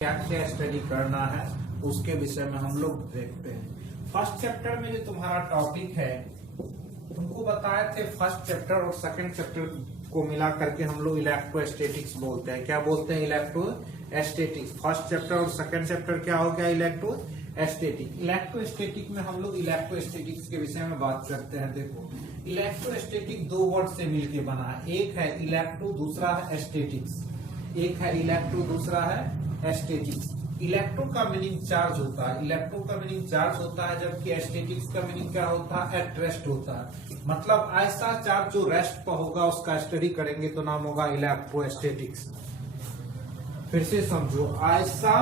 क्या क्या स्टडी करना है उसके विषय में हम लोग देखते हैं। फर्स्ट चैप्टर में जो तुम्हारा टॉपिक है, तुमको बताए थे फर्स्ट चैप्टर और सेकंड चैप्टर को मिला करके हम लोग इलेक्ट्रोस्टैटिक्स बोलते हैं। क्या बोलते हैं? इलेक्ट्रोस्टैटिक्स। फर्स्ट चैप्टर और सेकंड चैप्टर क्या हो गया? इलेक्ट्रोस्टैटिक। इलेक्ट्रोस्टैटिक में हम लोग इलेक्ट्रोस्टैटिक्स के विषय में बात करते हैं। देखो, इलेक्ट्रोस्टैटिक दो वर्ड से मिलकर बना है। एक है इलेक्ट्रो, दूसरा है स्टैटिक्स। एक है इलेक्ट्रो, दूसरा है स्टैटिक्स। इलेक्ट्रो का मीनिंग चार्ज होता है, इलेक्ट्रो का मीनिंग चार्ज होता है, जबकि स्टैटिक्स का मीनिंग क्या होता है? एट रेस्ट होता है। मतलब ऐसा चार्ज जो रेस्ट पर होगा उसका स्टडी करेंगे तो नाम होगा इलेक्ट्रोस्टैटिक्स। फिर से समझो, ऐसा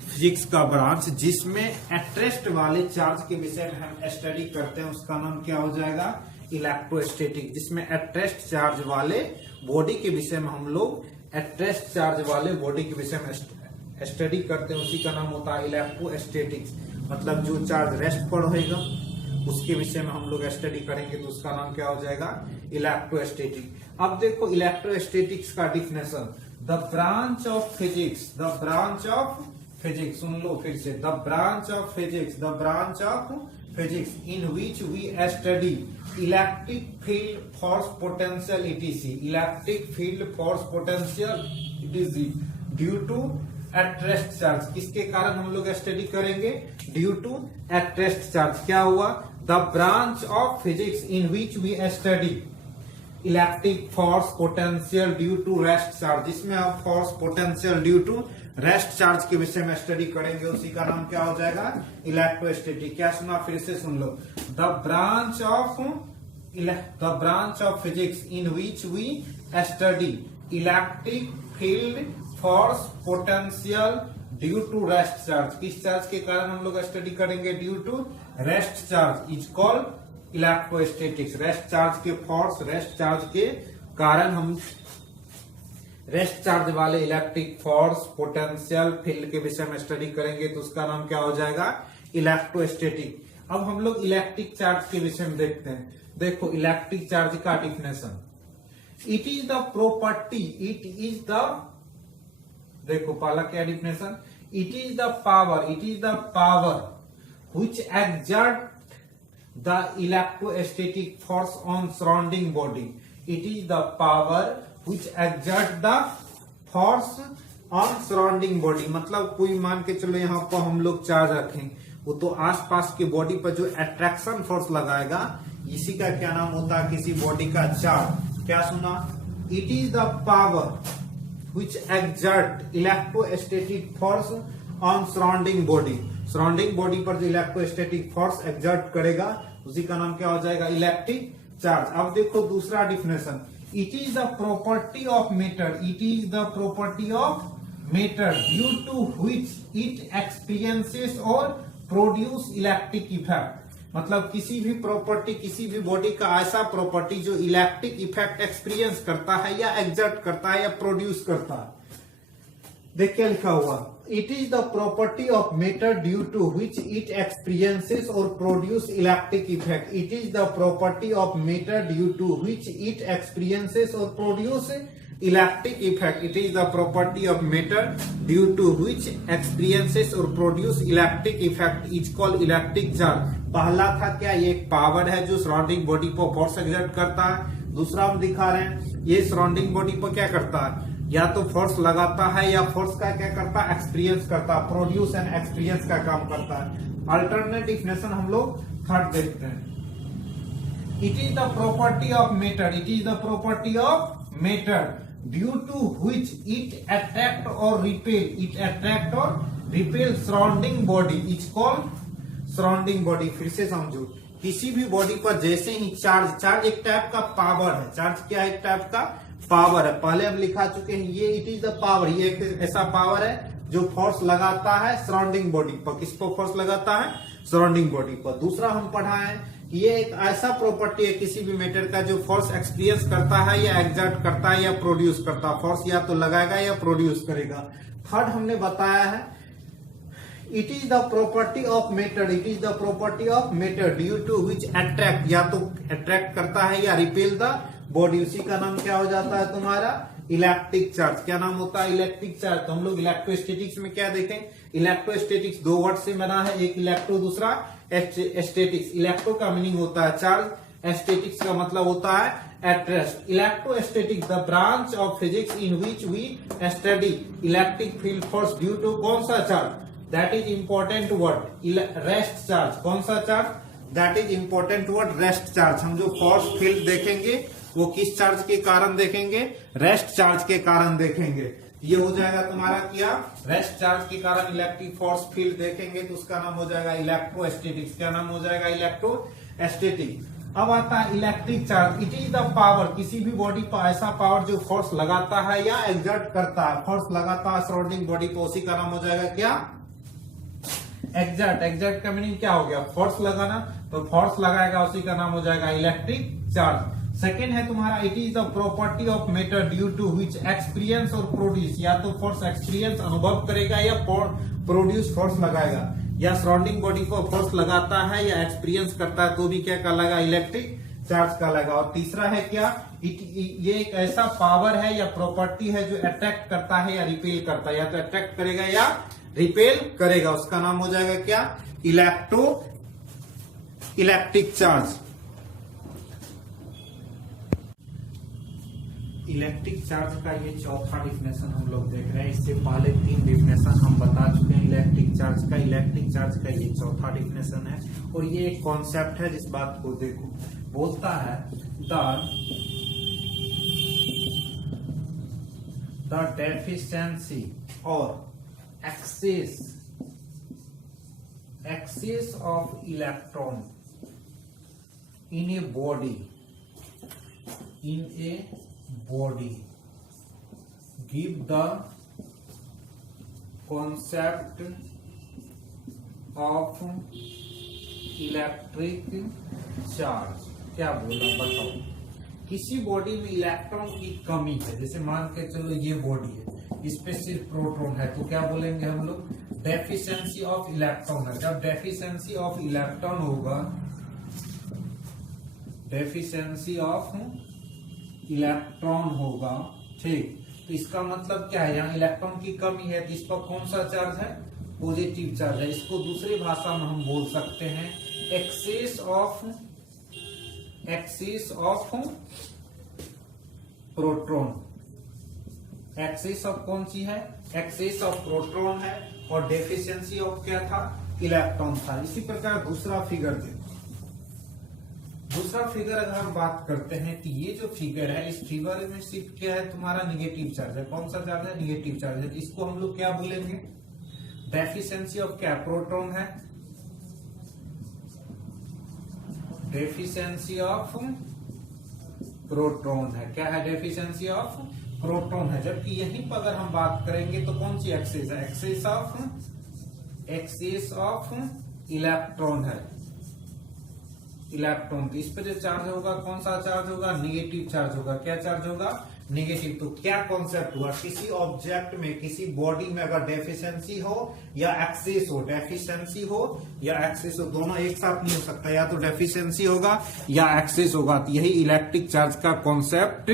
फिजिक्स का ब्रांच जिसमें एट रेस्ट वाले चार्ज के विषय में हम स्टडी करते हैं उसका नाम क्या हो जाएगा? इलेक्ट्रोस्टैटिक। जिसमें एट रेस्ट चार्ज वाले बॉडी के विषय में हम लोग एट रेस्ट चार्ज वाले बॉडी के विषय में स्टडी करते हैं उसी का नाम होता है इलेक्ट्रोस्टैटिक्स। मतलब जो चार्ज रेस्ट पर होगा उसके विषय में हम लोग स्टडी करेंगे तो उसका नाम क्या हो जाएगा? इलेक्ट्रोस्टैटिक। अब देखो इलेक्ट्रोस्टैटिक्स का definition, the branch of physics, the branch of physics, सुन लो फिर से, the branch of physics, the branch of physics in which we study electric field force potential etc, electric field force potential etc due to at rest charge। किसके कारण हम लोग study करेंगे? Due to at rest charge। क्या हुआ? the branch of physics in which we study electric force potential due to rest charge, जिसमें आप force potential due to rest charge के विषय में स्टडी करेंगे उसी का नाम क्या हो जाएगा? इलेक्ट्रोस्टैटिक। क्या सुना? फिर से सुन लो, the branch of physics in which we study electric field force potential due to rest charge. किस चार्ज के कारण हम लोग स्टडी करेंगे? Due to rest charge is called electrostatics. Rest charge के फोर्स, रेस्ट चार्ज के कारण हम रेस्ट चार्ज वाले इलेक्ट्रिक फोर्स पोटेंशियल फील्ड के विषय में स्टडी करेंगे तो उसका नाम क्या हो जाएगा? इलेक्ट्रोस्टैटिक। अब हम लोग इलेक्ट्रिक चार्ज के विषय में देखते हैं। देखो इलेक्ट्रिक चार्ज का definition, it is the property, it is the, देखो पहला क्या definition, it is the power, it is the power which exert the electrostatic force on surrounding body. It is the power which exert the force on surrounding body। मतलब कोई मान के चलो यहाँ पर हम लोग चार्ज रखें, वो तो आसपास के बॉडी पर जो अट्रैक्शन फोर्स लगाएगा इसी का क्या नाम होता है? किसी बॉडी का चार्ज। क्या सुना? It is the power which exert electrostatic force on surrounding body. Surrounding body पर जो इलेक्ट्रोस्टैटिक फोर्स एक्सर्ट करेगा उसी का नाम क्या हो जाएगा? Electric charge. अब देखो दूसरा definition, it is the property of matter, it is the property of matter due to which it experiences or produce electric effect। मतलब किसी भी प्रॉपर्टी, किसी भी बॉडी का ऐसा प्रॉपर्टी जो इलेक्ट्रिक इफेक्ट एक्सपीरियंस करता है या एग्जर्ट करता है या प्रोड्यूस करता है। देख क्या लिखा हुआ, it is the property of matter due to which it experiences और produce electric effect. It is the property of matter due to which it experiences और produce electric effect. It is the property of matter due to which experiences और produce electric effect is called electric charge. पहला था क्या? ये एक power है जो surrounding body पर फोर्स एक्सर्ट करता है। दूसरा हम दिखा रहे हैं, ये सराउंडिंग बॉडी पर क्या करता है? या तो फोर्स लगाता है या फोर्स का क्या करता है? एक्सपीरियंस करता है, प्रोड्यूस एंड एक्सपीरियंस का काम करता है। अल्टरनेट डिफिनेशन हम लोग थर्ड देखते हैं, it is the property of matter, it is the property of matter due to which it attract और रिपेल, इट अट्रैक्ट और repel surrounding body is called surrounding body. फिर से समझो, किसी भी बॉडी पर जैसे ही चार्ज एक टाइप का पावर है। चार्ज क्या है? एक टाइप का पावर है। पहले हम लिखा चुके हैं, ये इट इज द पावर, ये एक ऐसा पावर है जो फोर्स लगाता है सराउंडिंग बॉडी पर। किस पर फोर्स लगाता है? सराउंडिंग बॉडी पर। दूसरा हम पढ़ा है, ये एक ऐसा प्रॉपर्टी है किसी भी मैटर का जो फोर्स एक्सपीरियंस करता है या एग्जर्ट करता है या प्रोड्यूस करता है। फोर्स या तो लगाएगा या प्रोड्यूस करेगा। थर्ड हमने बताया है, it is the property of matter, it is the property of matter due to which attract, या तो अट्रैक्ट करता है या रिपेल द बॉडी। उसी का नाम क्या हो जाता है तुम्हारा? Electric charge. क्या नाम होता है? Electric charge. तो हम लोग इलेक्ट्रोस्टैटिक्स में क्या देखें? इलेक्ट्रोस्टैटिक्स दो वर्ड से बना है, एक इलेक्ट्रो दूसरा स्टैटिक्स। इलेक्ट्रो का मीनिंग होता है चार्ज, स्टैटिक्स का मतलब होता है at rest. Electrostatics the branch of physics in which we study electric field force due to कौन सा charge? That is important word, rest charge. कौन सा charge? That is important word, rest charge. हम जो फोर्स फील्ड देखेंगे वो किस charge के कारण देखेंगे? रेस्ट चार्ज के कारण देखेंगे। ये हो जाएगा तुम्हारा क्या? रेस्ट चार्ज के कारण इलेक्ट्रिक फोर्स फील्ड देखेंगे तो उसका नाम हो जाएगा इलेक्ट्रोस्टैटिक्स। क्या नाम हो जाएगा? इलेक्ट्रोस्टैटिक्स। अब आता है electric charge. It is the power, किसी भी बॉडी पर ऐसा पावर जो फोर्स लगाता है या एग्जर्ट करता है, फोर्स लगाता है सराउंडिंग बॉडी पर, उसी का नाम हो जाएगा क्या? एग्जर्ट। एग्जर्ट का मीनिंग क्या हो गया? फोर्स लगाना, तो फोर्स लगाएगा उसी का नाम हो जाएगा इलेक्ट्रिक चार्ज। सेकेंड है तुम्हारा it is the property of matter due to which experience और प्रोड्यूस, या तो फोर्स एक्सपीरियंस अनुभव करेगा या प्रोड्यूस फोर्स लगाएगा, या सराउंडिंग बॉडी को फोर्स लगाता है या एक्सपीरियंस करता है तो भी क्या कहलाएगा? इलेक्ट्रिक चार्ज कहलाएगा। और तीसरा है क्या? ये एक ऐसा पावर है या प्रॉपर्टी है जो अट्रैक्ट करता है या रिपेल करता है, या तो अट्रैक्ट करेगा या रिपेल करेगा, उसका नाम हो जाएगा क्या? Electric charge. इलेक्ट्रिक चार्ज का ये चौथा डिफिनेशन हम लोग देख रहे हैं। इससे पहले 3 डिफिनेशन हम बता चुके हैं इलेक्ट्रिक चार्ज का। इलेक्ट्रिक चार्ज का ये चौथा डिफिनेशन है और ये एक कॉन्सेप्ट है जिस बात को देखो, बोलता है द डेफिशिएंसी और excess of electron in a body give the concept of electric charge. क्या बोला बताओ? किसी बॉडी में इलेक्ट्रॉन की कमी है, जैसे मान के चलो ये बॉडी है, इस पे सिर्फ प्रोटॉन है, तो क्या बोलेंगे हम लोग? डेफिशिएंसी ऑफ इलेक्ट्रॉन है। जब डेफिशिएंसी ऑफ इलेक्ट्रॉन होगा, डेफिशिएंसी ऑफ इलेक्ट्रॉन होगा, ठीक, तो इसका मतलब क्या है? यहाँ इलेक्ट्रॉन की कमी है, इस पर कौन सा चार्ज है? पॉजिटिव चार्ज है। इसको दूसरी भाषा में हम बोल सकते हैं excess of proton. Excess of कौन सी है? एक्सेस ऑफ प्रोटॉन है, और डेफिशिएंसी ऑफ क्या था? इलेक्ट्रॉन था। इसी प्रकार दूसरा फिगर देखो। दूसरा फिगर अगर हम बात करते हैं कि ये जो फिगर है, इस फिगर में सिर्फ क्या है? तुम्हारा निगेटिव चार्ज है। कौन सा चार्ज है? निगेटिव चार्ज है। इसको हम लोग क्या बोलेंगे? डेफिशिएंसी ऑफ क्या? प्रोटॉन है। डेफिशिएंसी ऑफ प्रोटॉन है। क्या है? डेफिशिएंसी ऑफ प्रोटॉन है। जबकि यहीं पर अगर हम बात करेंगे तो कौन सी एक्सेस है? एक्सेस ऑफ इलेक्ट्रॉन है। इलेक्ट्रॉन, तो इस पे जो चार्ज होगा कौन सा चार्ज होगा? निगेटिव चार्ज होगा। क्या चार्ज होगा? निगेटिव। तो क्या कॉन्सेप्ट हुआ? किसी ऑब्जेक्ट में, किसी बॉडी में अगर डेफिशिएंसी हो या एक्सेस हो, डेफिशिएंसी हो या एक्सेस हो, दोनों एक साथ नहीं हो सकता, या तो डेफिशिएंसी होगा या एक्सेस होगा। तो यही इलेक्ट्रिक चार्ज का कॉन्सेप्ट।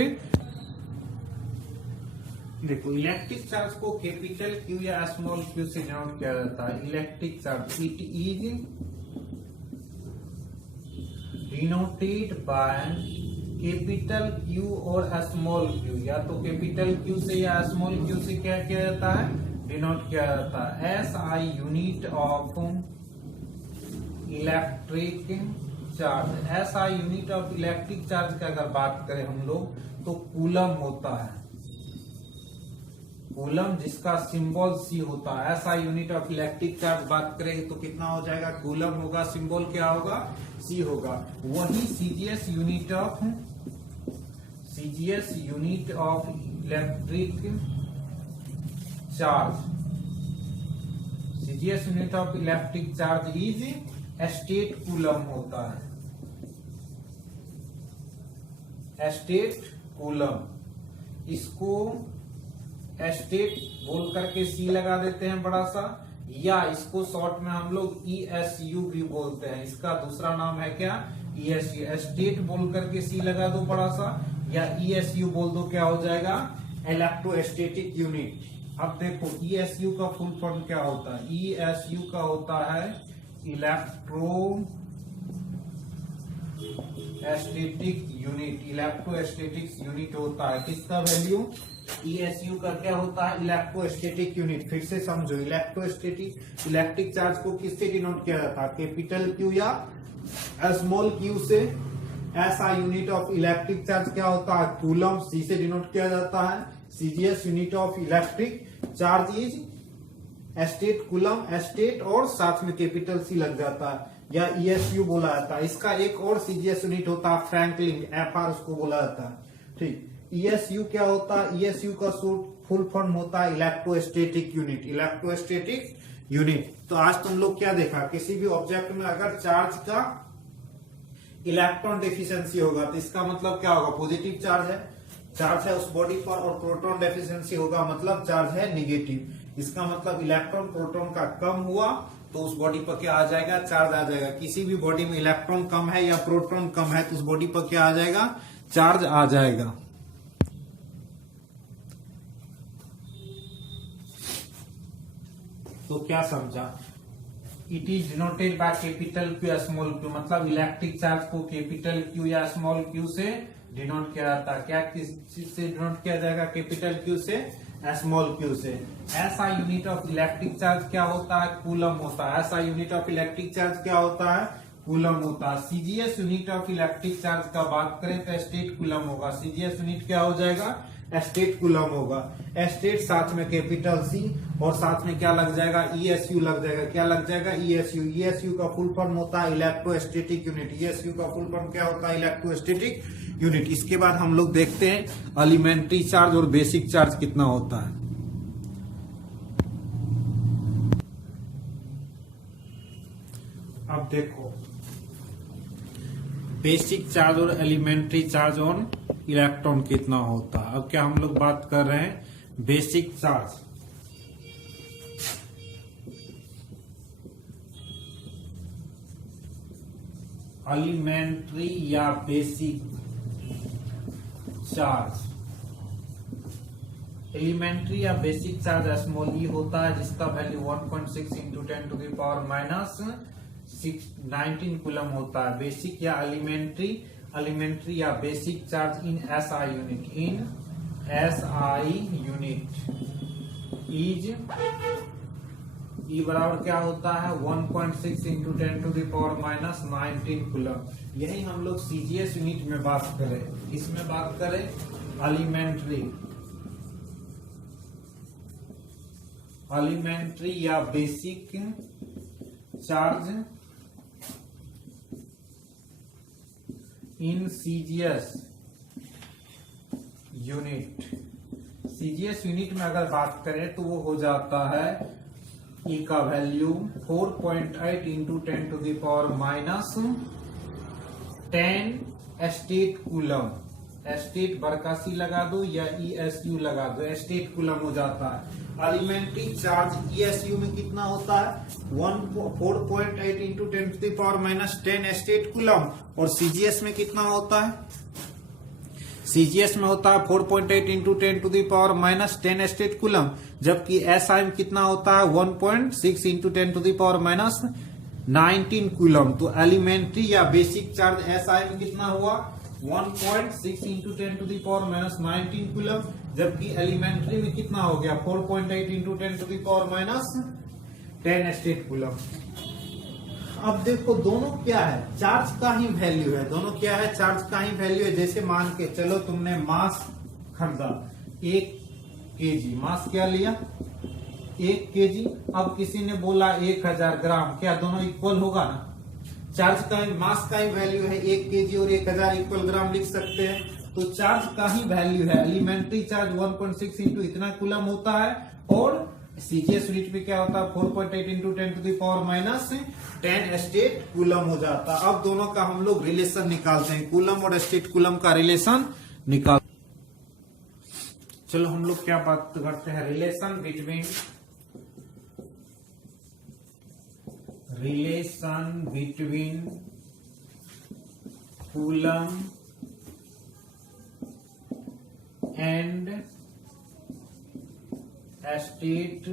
देखो, इलेक्ट्रिक चार्ज को कैपिटल क्यू या स्मॉल क्यू से डिनोट किया जाता है। Electric charge it is denoted by capital Q और स्मॉल क्यू, या तो कैपिटल क्यू से या स्मॉल क्यू से क्या किया जाता है? डिनोट किया जाता है। SI unit of electric charge. SI unit of electric charge की अगर बात करें हम लोग तो कूलम होता है। कूलम जिसका सिंबल सी होता है। SI unit of electric charge बात करेंगे तो कितना हो जाएगा? कूलम होगा। सिंबल क्या होगा? सी होगा। वही CGS unit of electric charge, CGS unit of electric charge is state coulomb होता है। स्टेट कूलम, इसको स्टेट बोल करके सी लगा देते हैं बड़ा सा, या इसको शॉर्ट में हम लोग ESU भी बोलते हैं। इसका दूसरा नाम है क्या? ESU। स्टेट बोल करके सी लगा दो बड़ा सा, या ESU बोल दो, क्या हो जाएगा? Electrostatic unit. अब देखो ESU का फुल फॉर्म क्या होता है? ESU का होता है इलेक्ट्रोस्टैटिक यूनिट। इलेक्ट्रोस्टैटिक यूनिट होता है किसका वैल्यू? ESU का क्या होता है? Electrostatic unit. फिर से समझो, इलेक्ट्रोस्टैटिक इलेक्ट्रिक चार्ज को किससे डिनोट किया जाता है? कैपिटल Q या स्मॉल q से। ऐसा यूनिट ऑफ इलेक्ट्रिक चार्ज क्या होता है? कूलम। C से डिनोट किया जाता है। CGS unit of electric charge is state coulomb, state और साथ में कैपिटल C लग जाता है या ESU बोला जाता है। इसका एक और CGS यूनिट होता है फ्रैंकलिन, FR उसको बोला जाता है। ठीक, ESU क्या होता है? ESU का फुल फॉर्म होता है इलेक्ट्रोस्टैटिक यूनिट। Electrostatic unit. तो आज तुम लोग क्या देखा? किसी भी ऑब्जेक्ट में अगर चार्ज का इलेक्ट्रॉन डेफिशिएंसी होगा तो इसका मतलब क्या होगा? पॉजिटिव चार्ज है उस बॉडी पर, और प्रोटॉन डेफिशिएंसी होगा मतलब चार्ज है निगेटिव। इसका मतलब इलेक्ट्रॉन प्रोटॉन का कम हुआ तो उस बॉडी पर क्या आ जाएगा? चार्ज आ जाएगा। किसी भी बॉडी में इलेक्ट्रॉन कम है या प्रोटॉन कम है तो उस बॉडी पर क्या आ जाएगा? चार्ज आ जाएगा। तो क्या समझा? It is denoted by capital Q small q, मतलब इलेक्ट्रिक चार्ज को कैपिटल Q या स्मॉल q से डिनोट किया जाता है। क्या किस चीज से डिनोट किया जाएगा? कैपिटल Q से स्मॉल q से। ऐसा यूनिट ऑफ इलेक्ट्रिक चार्ज क्या होता है? कूलम होता है। ऐसा यूनिट ऑफ इलेक्ट्रिक चार्ज क्या होता है? कूलम होता है। CGS unit of electric charge का बात करें तो स्टेट कूलम होगा। CGS यूनिट क्या हो जाएगा? स्टेट कूलम होगा। स्टेट साथ में कैपिटल C और साथ में क्या लग जाएगा? ESU लग जाएगा। क्या लग जाएगा? ESU। ESU का फुल फॉर्म होता है इलेक्ट्रोस्टैटिक यूनिट। ESU का फुल फॉर्म क्या होता है? Electrostatic unit. इसके बाद हम लोग देखते हैं एलिमेंट्री चार्ज और बेसिक चार्ज कितना होता है। अब देखो बेसिक चार्ज और एलिमेंट्री चार्ज ऑन इलेक्ट्रॉन कितना होता है। अब क्या हम लोग बात कर रहे हैं? Basic charge. एलिमेंट्री या बेसिक चार्ज। एलिमेंट्री या बेसिक चार्ज स्मॉल e होता है जिसका value 1.6 into 10 to the power minus 19 coulomb होता है। बेसिक या एलिमेंट्री या basic charge in SI unit, is E बराबर क्या होता है? 1.6 into 10 to the power minus 19 coulomb. यही हम लोग CGS यूनिट में बात करें। इसमें बात करें एलिमेंट्री या बेसिक चार्ज इन CGS यूनिट। CGS यूनिट में अगर बात करें तो वो हो जाता है E का value 4.8 into 10 to the power minus 10 state coulomb. Stat बड़का C लगा दो या ESU लगा दो, स्टेट कूलम हो जाता है। एलिमेंट्री चार्ज ESU में कितना होता है? 4.8 into 10 to the power minus 10 state coulomb. और CGS में कितना होता है? CGS में होता है 4.8 into 10 to the power minus 10 state coulomb, जबकि SI में कितना होता है? 1.6 into 10 to the power minus 19 coulomb. तो एलिमेंट्री या बेसिक चार्ज SI में कितना हुआ? 1.6 into 10 to the power minus 19 coulomb, जबकि एलिमेंट्री में कितना हो गया? 4.8 into 10 to the power minus 10 state coulomb. अब देखो दोनों क्या है? चार्ज का ही वैल्यू है। दोनों क्या है? चार्ज का ही वैल्यू है। जैसे मान के चलो तुमने मास खरीदा 1 kg, मास क्या लिया? 1 kg। अब किसी ने बोला 1000 ग्राम, क्या दोनों इक्वल होगा ना? चार्ज का ही, मास का ही वैल्यू है 1 kg और 1000 इक्वल ग्राम लिख सकते हैं। तो चार्ज का ही वैल्यू है। एलिमेंट्री चार्ज 1.6 इंटू इतना कूलम होता है और CGS यूनिट में क्या होता है? 4.8 into 10 to the power minus 10 state coulomb हो जाता है। अब दोनों का हम लोग रिलेशन निकालते हैं, कूलम और स्टेट कूलम का रिलेशन निकाल। चलो हम लोग क्या बात करते हैं? Relation between coulomb and state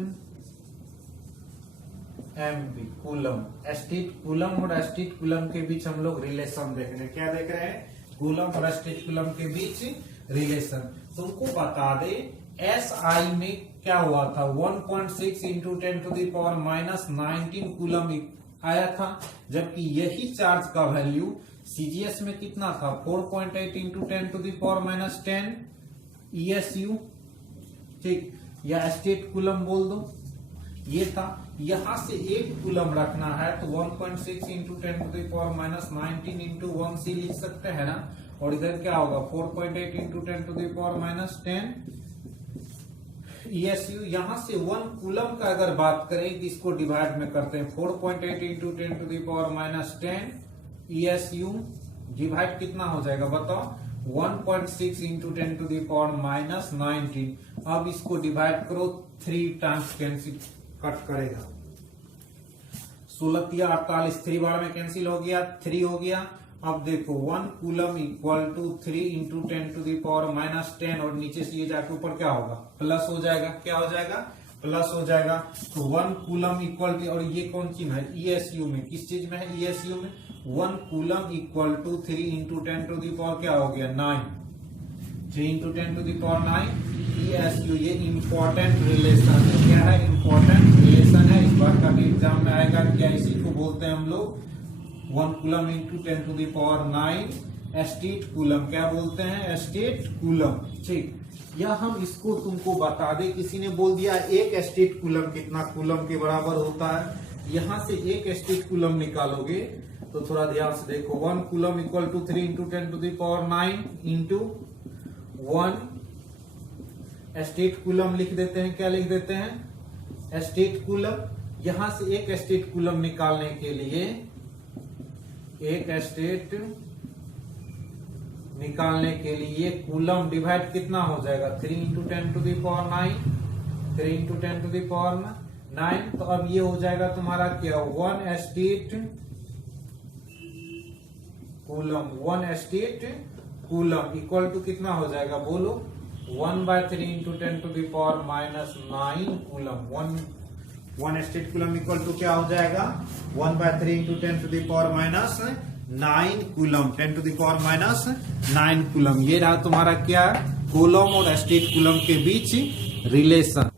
MB coulomb, state coulomb और स्टेट कूलम के बीच हम लोग रिलेशन देख रहे हैं। क्या देख रहे हैं? कूलम और स्टेट कूलम के बीच रिलेशन। तुमको बता दे SI में क्या हुआ था, 1.6 इंटू 10⁻⁻19 कूलम आया था, जबकि यही चार्ज का वैल्यू CGS में कितना था, 4.8 इंटू 10⁻10 ESU। ठीक, या स्टेट कूलम बोल दो, ये था। यहां से एक कूलम रखना है तो 1.6 इंटू 10⁻19 इंटू 1C लिख सकते हैं ना, और इधर क्या होगा 4.8 इंटू 10⁻10 ESU। यहां से 1 कूलम का अगर बात करें तो इसको डिवाइड में करते हैं, 4.8 इंटू 10⁻10 ESU डिवाइड कितना हो जाएगा बताओ, 1.6 इंटू 10⁻19। अब इसको डिवाइड करो, 3 टाइम्स कैंसिल कट करेगा, 16 या 48, 3 बार में कैंसिल हो गया, 3 हो गया। अब देखो 1 कूलम इक्वल टू 3 इंटू 10⁻10 और नीचे से ये जाके ऊपर क्या होगा, प्लस हो जाएगा। क्या हो जाएगा? प्लस हो जाएगा। तो 1 कूलम इक्वल टू, और ये कौन चीज है, ESU में, किस चीज में है, ESU में। 1 कूलम इक्वल टू 3 इंटू 10⁻, क्या हो गया 9, 3 इंटू 10⁻9 ESU। ये इंपॉर्टेंट रिलेशन है। क्या है? इंपॉर्टेंट रिलेशन है। इस बार का भी एग्जाम में आएगा। क्या इसी को बोलते हैं हम लोग, 1 कूलम इंटू 10⁻9 स्टेट कूलम। क्या बोलते हैं? State coulomb. ठीक, या हम इसको तुमको बता दे, किसी ने बोल दिया एक स्टेट कूलम कितना कूलम के बराबर होता है। यहां से एक स्टेट कूलम निकालोगे तो थोड़ा ध्यान से देखो, 1 coulomb equal to 3 into 10⁻9 into 1 state coulomb लिख देते हैं। क्या लिख देते हैं? State coulomb. यहां से एक स्टेट कूलम निकालने के लिए, एक स्टेट निकालने के लिए कूलम डिवाइड कितना हो जाएगा, 3 इंटू 10⁻9, 3 इंटू 10⁻9। तो अब ये हो जाएगा तुम्हारा क्या, 1 state coulomb, 1 state coulomb equal to कितना हो जाएगा बोलो, 1/3 into 10⁻9 coulomb. 1 state coulomb equal to क्या हो जाएगा, 1/3 इंटू 10⁻9 कूलम, 10⁻9 कूलम। ये रहा तुम्हारा क्या, कूलम और स्टेट कूलम के बीच रिलेशन।